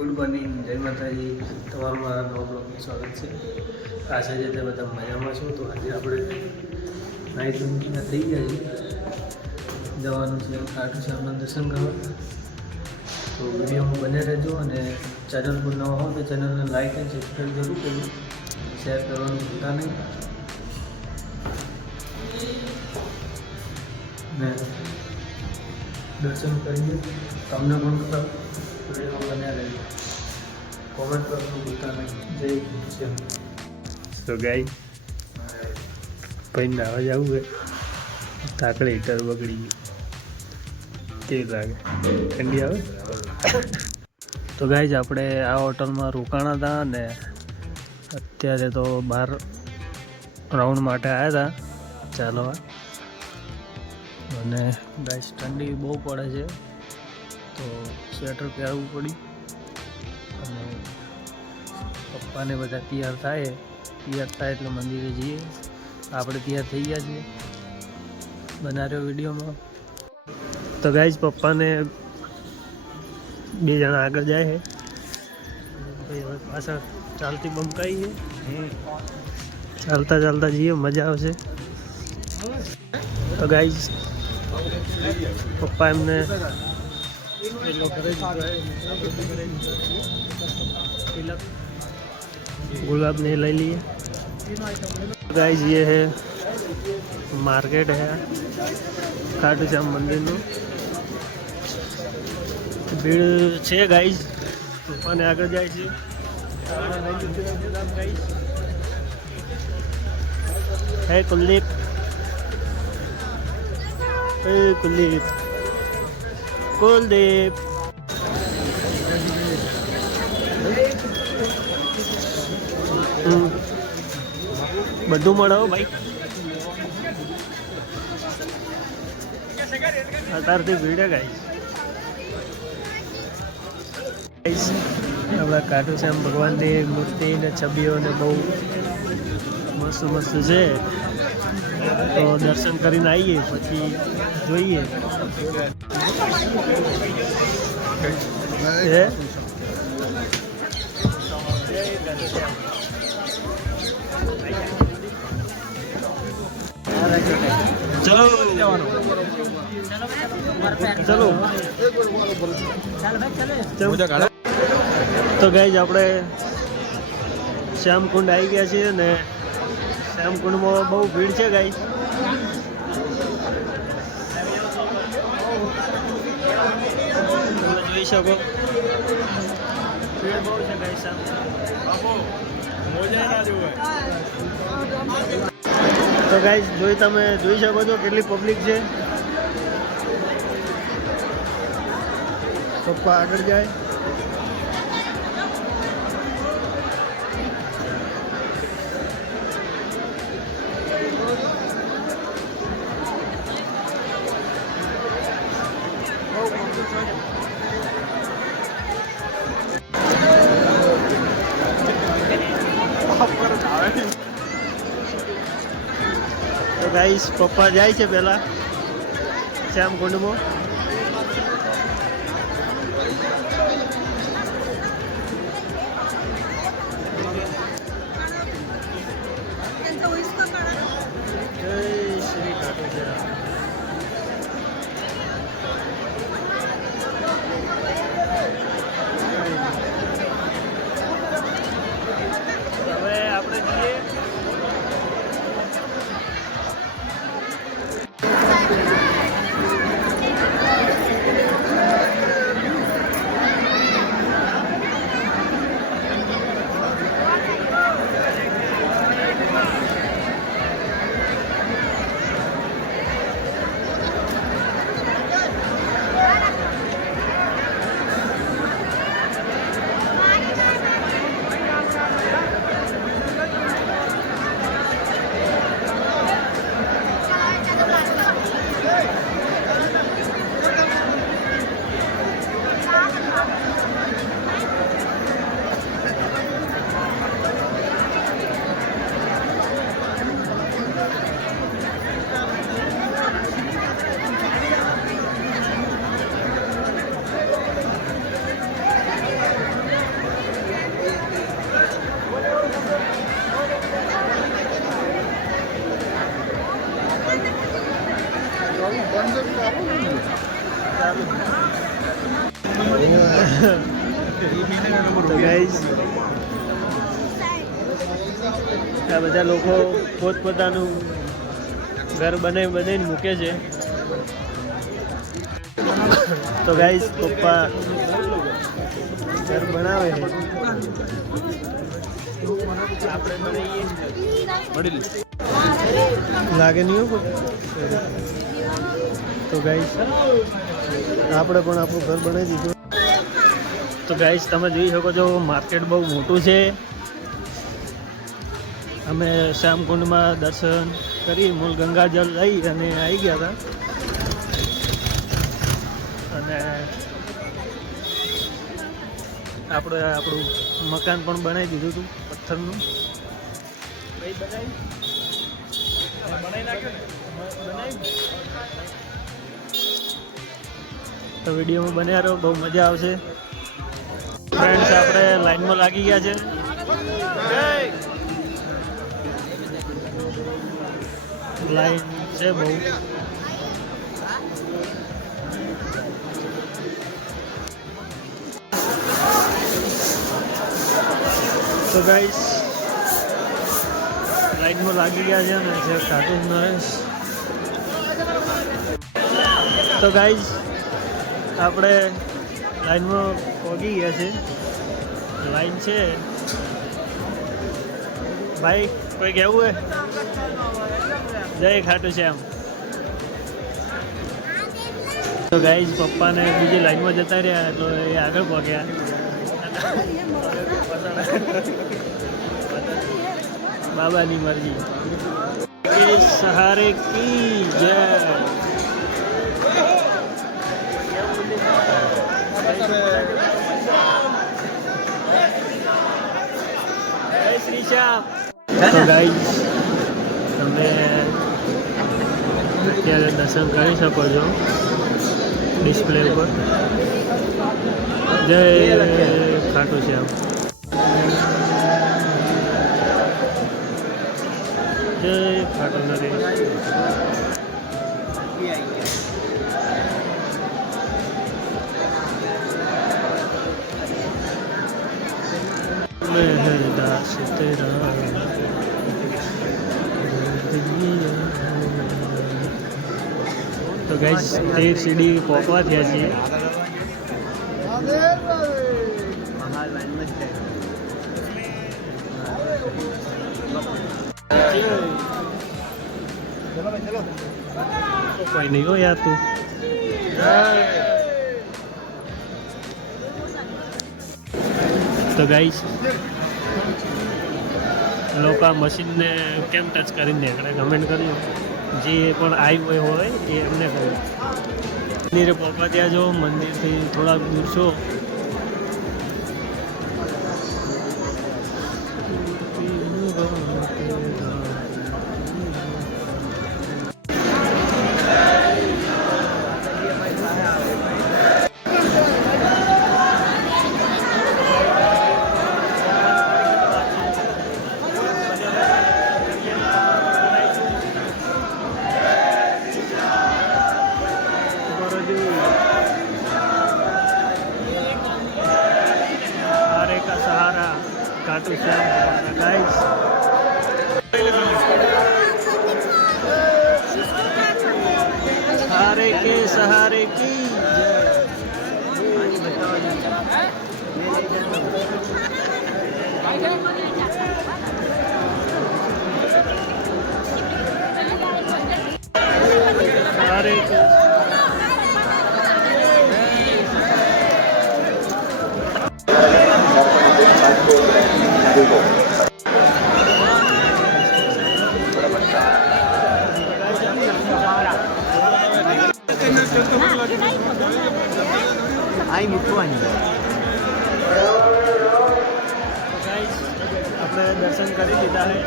Good morning, જય માતાજી. તમારું મારા નવા બ્લોગમાં સ્વાગત છે. આશા છે તે બધા મજામાં છો. તો આજે આપણે નાઇટ રૂમના થઈ ગયા છીએ. જવાનું છે ખાટુ શ્યામના દર્શન કરવા. તો વિડીયોમાં બને રહેજો અને ચેનલ પર નવા હો તો ચેનલને લાઈક અને સબસ્ક્રાઈબ જરૂર કરજો. શેર કરવાનું ભૂલતા નહીં. ને દર્શન કરીએ તમને પણ કરાવો. વિડીયોમાં બન્યા રહેજો. કોમેન્ટ કરવાનું ભૂલતા નહીં. જય શ્યામ. તો ગાય ભાઈ નાવા જવું હોય તાકડે હીટર બગડી ગયું. કેવી લાગે? ઠંડી આવે. તો ગાઈઝ આપણે આ હોટલમાં રોકાણા હતા ને અત્યારે તો બહાર રાઉન્ડ માટે આવ્યા હતા ચાલવા. અને ગાઈઝ ઠંડી બહુ પડે છે તો સ્વેટર પહેરવું પડ્યું. અને પપ્પાને બધા તૈયાર થાય એટલે મંદિરે જઈએ. આપણે તૈયાર થઈ ગયા છીએ. બનાવ્યો વિડીયોમાં. તો ગાઈઝ પપ્પાને બે જણા આગળ જાય છે. ભાઈ હવે પાછળ ચાલતી બમકાઈ છે. ચાલતા ચાલતા જઈએ, મજા આવશે. તો ગાઈઝ પપ્પા એમને गुलाब ने ले लिए. गाइस ये है मार्केट है खाटू श्याम मंदिर નું. भीड़ છે ગાइस. પપ્પાને આગળ જાય છે. હે કુલદીપ, હે કુલદીપ, કુલદીપ. બધું મળે ભાઈ. અત્યારથી ભીડે ગાઈસ. આપણા ખાટુ શ્યામ ભગવાનની મૂર્તિ ને છબીઓ ને બહુ મસ્ત મસ્ત છે. તો દર્શન કરીને આવીએ પછી જોઈએ. ચલો તો ગાઈઝ આપણે શ્યામકુંડ આવી ગયા છીએ ને શ્યામકુંડમાં બહુ ભીડ છે ગાઈઝ. તમે જોઈ શકો ભીડ બહુ છે ગાઈઝ. તો ગાઈઝ તમે જોઈ શકો છો કેટલી પબ્લિક છે. પપ્પા આગળ જાય. તો ગાઈસ પપ્પા જાય છે પેલા શ્યામકુંડમાં. જય શ્રી ખાટુ શ્યામ. હવે આપણે જઈએ. તો ગાઈસ આ બધા લોકો પોતપોતાનું ઘર બનાવીને મૂકે છે. તો ગાઈસ પપ્પા ઘર બનાવે છે. આપણે બનાવીએ લાગે નહીં હો. તો ગાઈસ આપણે પણ આપણું ઘર બનાવી દીધું. તો ગાઈસ તમે જોઈ શકો છો માર્કેટ બહુ મોટું છે. અમે શ્યામકુંડમાં દર્શન કરી મૂળ ગંગાજળ લઈ અને આવી ગયા હતા. અને આપણે આપણું મકાન પણ બનાવી દીધું હતું પથ્થરનું. તો વિડીયોમાં બન્યા રહો, બહુ મજા આવશે. ફ્રેન્ડ્સ આપણે લાઈનમાં લાગી ગયા છે. લાઈન છે બહુ. તો ગાઈસ લાઈનમાં લાગી ગયા છે ને જે ખાટું નરેશ. તો ગાઈસ આપણે લાઈનમાં પહોંચી ગયા છે. લાઈન છે ભાઈ, કોઈ કહેવું હે? જય ખાટું શ્યામ. તો ગાઈસ પપ્પાને બીજી લાઈનમાં જતા રહ્યા તો એ આગળ પહોંચ્યા. બાબાની મરજી. સહારે કી જય. જય શ્રી શ્યામ. તો ગાઈસ તમે અત્યારે દર્શન કરી શકો છો ડિસ્પ્લે ઉપર. જય ખાટું શ્યામ. જય ખાટું નરેશ. મેહરદાસ તેરા. તો ગાઈસ 13 સીડી પહોંચવા થયા છીએ. કોઈ નહીં હો યાર તું. તો ગાઈસ લોકો આ મશીનને કેમ ટચ કરીને નીકળે કમેન્ટ કરજો. જે પણ આવ્યું હોય એ એમને કહ્યું. મંદિરે પહોંચવા ત્યાં જો મંદિરથી થોડાક દૂર છો. खाटू श्याम गाइस. सहारे के सहारे की सहारे के. आई મૂકવાની. આપણે દર્શન કરી લીધા છે.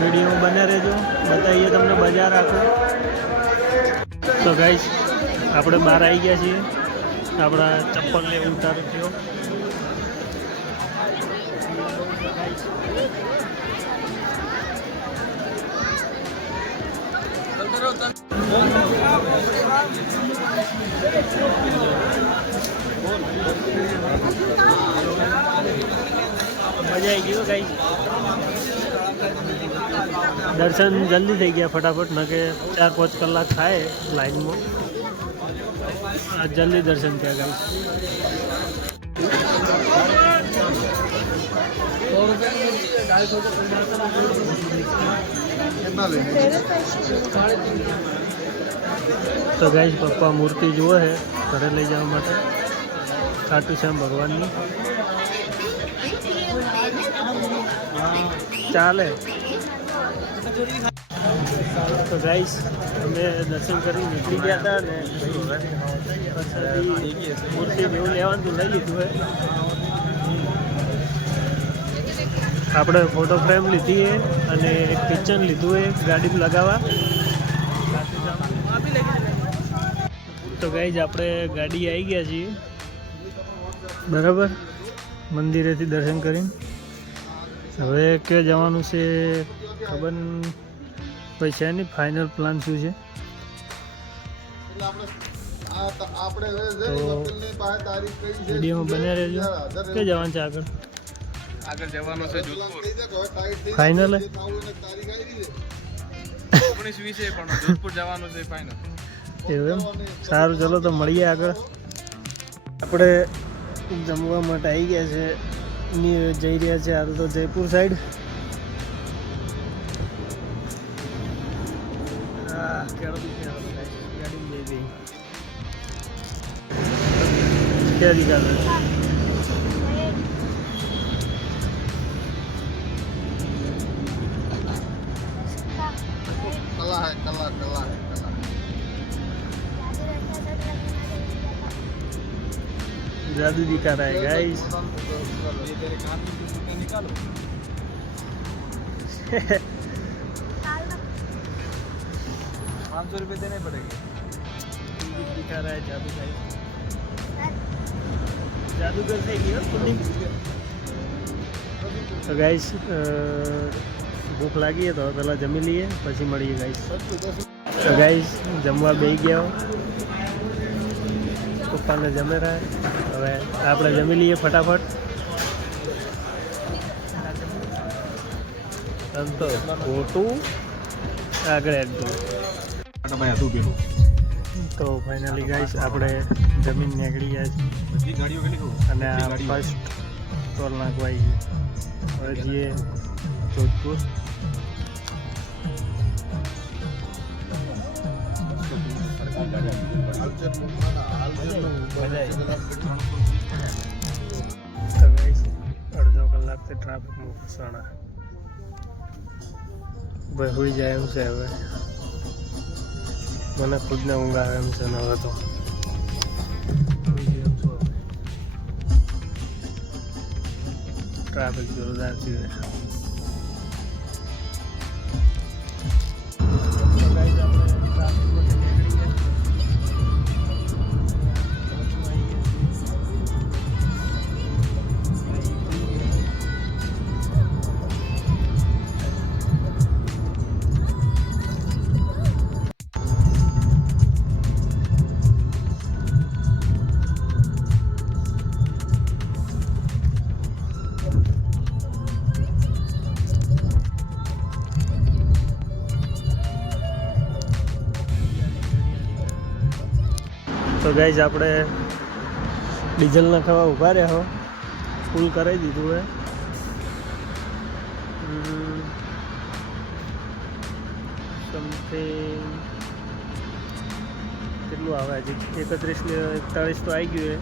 વિડીયો બને રહેજો, બતાવીએ તમને બજાર આખું. તો ગાઈસ આપણે બહાર આવી ગયા છીએ. આપણા ચપ્પલ લેવું ઉતારો થયો. મજા આવી ગયું ગાઈસ. દર્શન જલ્દી થઈ ગયા ફટાફટ, ન કે 4-5 કલાક થાય લાઈનમાં. આ જલ્દી દર્શન થયા ગાઈસ. તો ગાઈસ પપ્પા મૂર્તિ જુએ છે ઘરે લઈ જવા માટે ખાટુ શ્યામ ભગવાનની. ચાલે. તો ગાઈસ અમે દર્શન કરી નીકળી ગયા હતા ને મૂર્તિ જેવું લેવાનું તો લઈ લીધું હોય. આપણે ફોટો ફ્રેમ લીધી છે અને એક કિચન લીધું છે ગાડીમાં લગાવવા. તો ગાઈસ આપણે ગાડી આવી ગયા છીએ બરાબર, મંદિરેથી દર્શન કરીને. હવે ક્યાં જવાનું છે ખબર કોઈ છે નહીં. ફાઇનલ પ્લાન શું છે વિડીયોમાં બન્યા રહેજો. ક્યાં જવાનું છે આગળ? આગળ જવાનું છે જોધપુર. ફાઇનલ 19-20 પણ જોધપુર જવાનું છે ફાઇનલ. એવું એમ? સારું, ચલો તો મળીએ આગળ. આપણે જમવા માટે આવી ગયા છે, જઈ રહ્યા છે હાલ તો જયપુર સાઈડ. હા, ગાડી લઈ ગઈ. क्या दिखा रहे कला है, कला कला है, कला. जादू दिखा रहा है गाइस. निकालो. 500 रुपये देने पड़ेंगे. दिखा रहा है जादू गाइस. जादूगर થઈ ગયો તો ગાઈસ. ભૂખ લાગી તો પહેલાં જમી લઈએ પછી મળીએ ગાઈસ. તો ગાઈસ જમવા બેસી ગયા, પપ્પાને જમે રહ્યા. હવે આપણે જમી લઈએ ફટાફટ. આમ તો ખોટું આગળ એકદમ. તો ફાઇનલી ગાઈસ આપણે જમીન નીકળી ગયા છીએ અને આ ફર્સ્ટ ટોલ નાખવા આવી ગયું. હવે જઈએ જોધપુર. તો ગાઈસ અડધો કલાકથી ટ્રાફિકમાં ફસાણા. ભાઈ હોઈ જાય એમ છે હવે. મને ખુદને ઊંઘ આવે એમ છે ને હવે તો. ટ્રાફિક જોરદાર છે. તો ગાઈઝ આપણે ડીઝલ નાખવા ઊભા રહ્યા હો. ફૂલ કરાવી દીધું હે. સમથિંગ કેટલું આવે હજી? 31-41 તો આવી ગયું હે.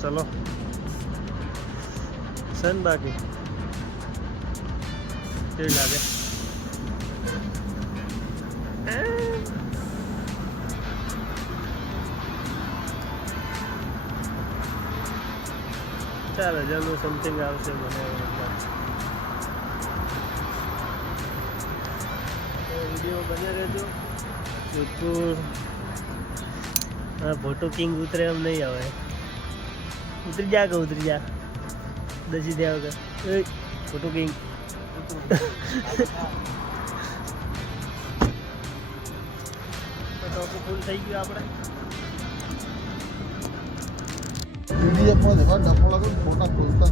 ચલો સન બાકી કેવી લાગે? ચાલે, જલ્દી સમથિંગ આવશે મને. વિડીયો બન્યા રહેજો. જોધપુર હા, ફોટો કિંગ ઉતરે એમ નહીં આવે. ઉતરી જા કે ઉતરી જા દસી દે વગર. Photo king. તો ફૂલ થઈ ગયું આપણે. પીડીએફમાં દેખા ડફોડા તો ફોટા ખોલતા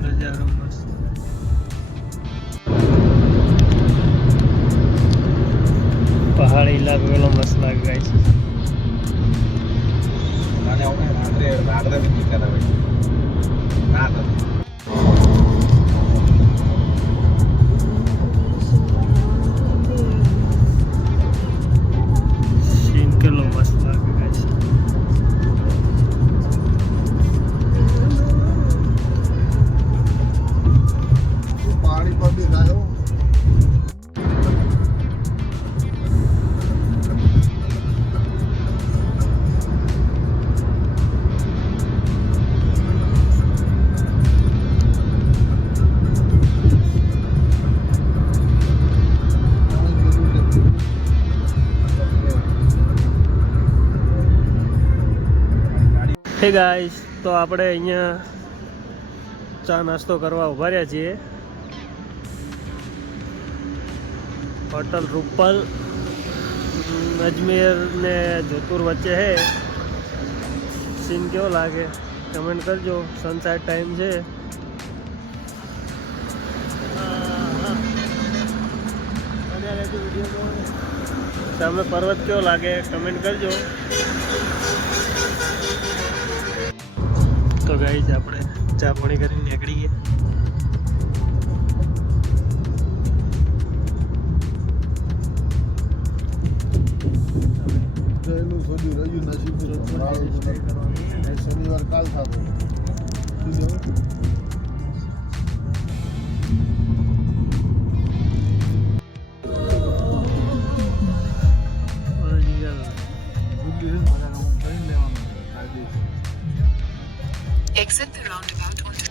નજારો મસ્ત. પહાડી ઇલાકો પેલો મસ્ત લાગે ગાઈસ. મને હવે રાત્રે બી નીકળતા હોય રાત સીન કેટલો મસ્ત લાગે ગાઈસ. પહાડી પર બી થાય હે ગાઈસ, તો આપણે અહીંયા ચા નાસ્તો કરવા ઉભા રહ્યા છીએ. હોટલ રૂપલ અજમેર ને જોધપુર વચ્ચે છે. સીન કેવો લાગે કમેન્ટ કરજો. સનસેટ ટાઈમ છે. સામે પર્વત કેવો લાગે કમેન્ટ કરજો. તો ગાઈસ આપણે ચા પાણી કરીને નીકળી ગયા. શનિવાર કાલ થતો Exit the roundabout onto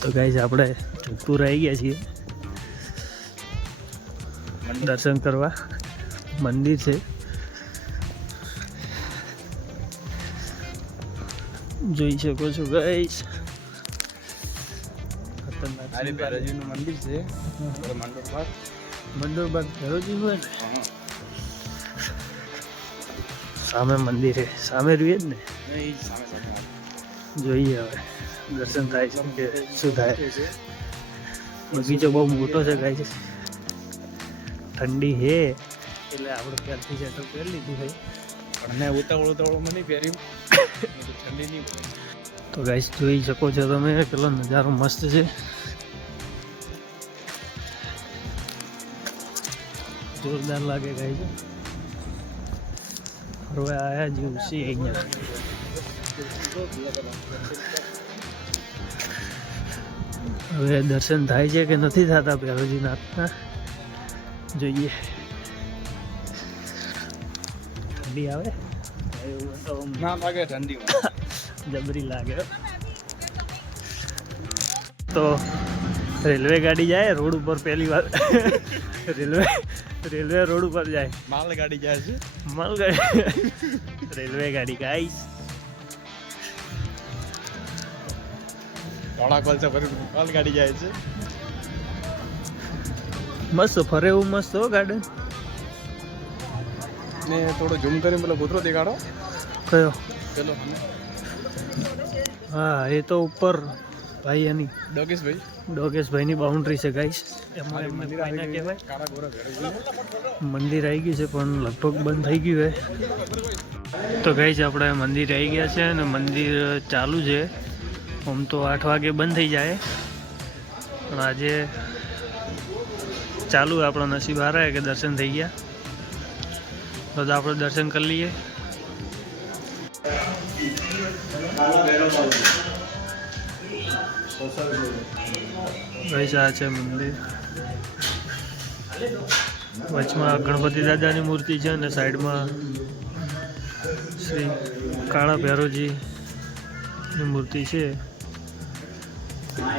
તો ગાઈસ આપણે જોધપુર આવી ગયા છીએ દર્શન કરવા. મંદિર છે, જોઈ શકો છો ગાઈસ. ભૈરવજીનું મંદિર છે મંડળ બાદ ભૈરવજી હોય ને સામે મંદિર છે. સામે રહ્યું જ ને. જોઈએ હવે દર્શન થાય છે કે શું થાય. બગીચો બહુ મોટો છે ગાઈસ. ઠંડી છે એટલે આપણે પહેરથી સેટઅપ પહેરી લીધું છે. પણ મેં ઉતાવળું મને પહેર્યું ઠંડી નહીં પડે. તો ગાઈસ જોઈ શકો છો તમે કેટલો નજારો મસ્ત છે. જોરદાર લાગે ગાઈસ. ફરવા આયા જેવું છે અહીંયા. હવે દર્શન થાય છે કે નથી થતા ભૈરવજીનાથના જોઈએ. ઠંડી આવે ના લાગે ઠંડીમાં જબરી લાગે. તો રેલવે ગાડી જાય રોડ ઉપર પહેલી વાર. રેલવે રોડ ઉપર જાય. માલ ગાડી જાય છે. માલગાડી રેલવે ગાડી ગાઈસ. ધોળા કોલસા ફરી માલ ગાડી જાય છે. મસ્ત ફરે એવું મસ્ત હો ગાર્ડન. ને થોડો ઝૂમ કરીને પેલો કૂતરો દેખાડો કયો? પેલો હા એ તો ઉપર ભાઈ એની ડોગેશભાઈ ડોગેશભાઈની બાઉન્ડ્રી છે ગાઈસ. એમાં એમને ફાયના કહેવાય. કાળા ગોરા ભૈરવજી મંદિર આવી ગયું છે પણ લગભગ બંધ થઈ ગયું છે. તો ગાઈસ આપણે મંદિર આવી ગયા છે અને મંદિર ચાલુ છે. આમ તો 8 વાગે બંધ થઈ જાય પણ આજે ચાલુ. આપણો નસીબ હારા કે દર્શન થઈ ગયા. તો આપણે દર્શન કરી લઈએ. ગાઈસ આ છે મંદિર. વચમાં ગણપતિ દાદાની મૂર્તિ છે અને સાઈડમાં શ્રી કાળા ભૈરવજીની મૂર્તિ છે.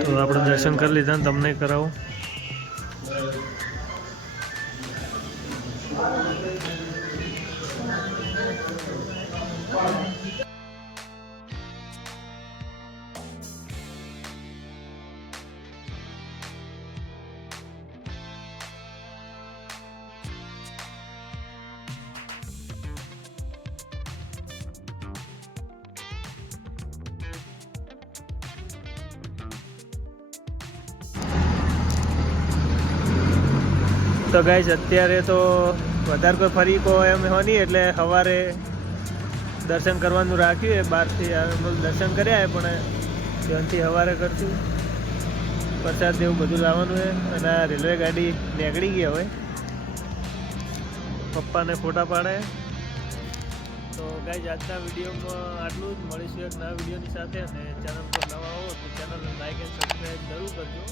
તો આપણે દર્શન કરી લીધા ને તમને કરાવો. તો ગાઈસ અત્યારે તો વધારે કોઈ ફરી કો એમ હો નહીં, એટલે સવારે દર્શન કરવાનું રાખ્યું એ બહારથી દર્શન કર્યા પણ ત્યાંથી સવારે કરશું. પ્રસાદ એવું બધું લાવવાનું છે અને આ રેલવે ગાડી નીકળી ગઈ હવે. પપ્પાને ફોટા પાડે. તો ગાઈસ આજના વિડીયોમાં આટલું જ. મળીશું એક નવા વિડીયોની સાથે. અને ચેનલ પર નવા હો તો ચેનલને લાઈક એન્ડ સબસ્ક્રાઈબ જરૂર કરજો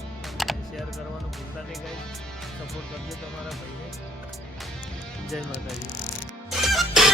અને શેર કરવાનું ભૂલતા નહીં ગાઈસ. સપોર્ટ કરજો તમારા ભાઈને. જય માતાજી.